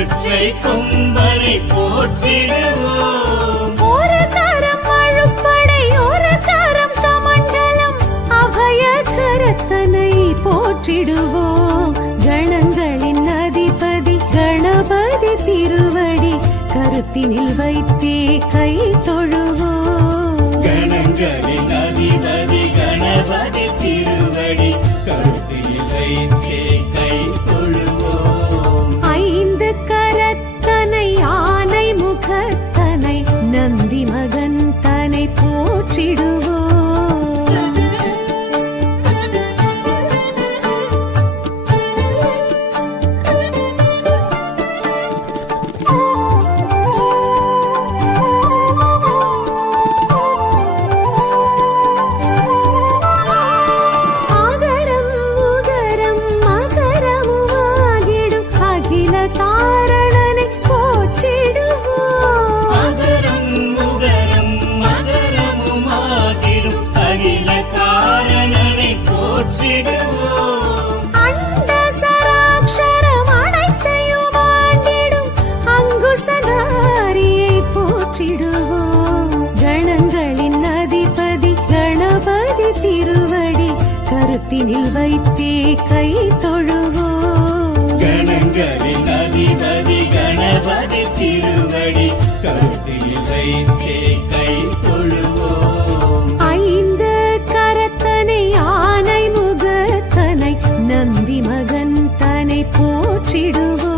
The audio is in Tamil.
ஒற்றை கொம்பரை போற்றிடுவோம். ஒரு தரம் அழுப்படை ஒரு தரம் சமண்டலம் அபய கரத்தனை போற்றிடுவோம். கணங்களின் அதிபதி கணபதி திருவடி கருத்தினில் வைத்தே கை தொழுவோம். கணங்களின் அதிபதி கணபதி திருவடி கருத்தினில் வைத்தே கை தொழுவோம். ஐந்து கரத்தனை ஆனை முகத்தனை நந்தி மகன் தனை போற்றிடுவோம். கணங்களின் அதிபதி கணபதி திருவடி கருத்தினில் வைத்தே கை தொழுவோம். கணங்களின் அதிபதி கணபதி திருவடி கருத்தினில் வைத்தே கை தொழுவோம். ஐந்து கரத்தனை ஆனை முகத்தனை நந்தி மகன் தனை போற்றிடுவோம்.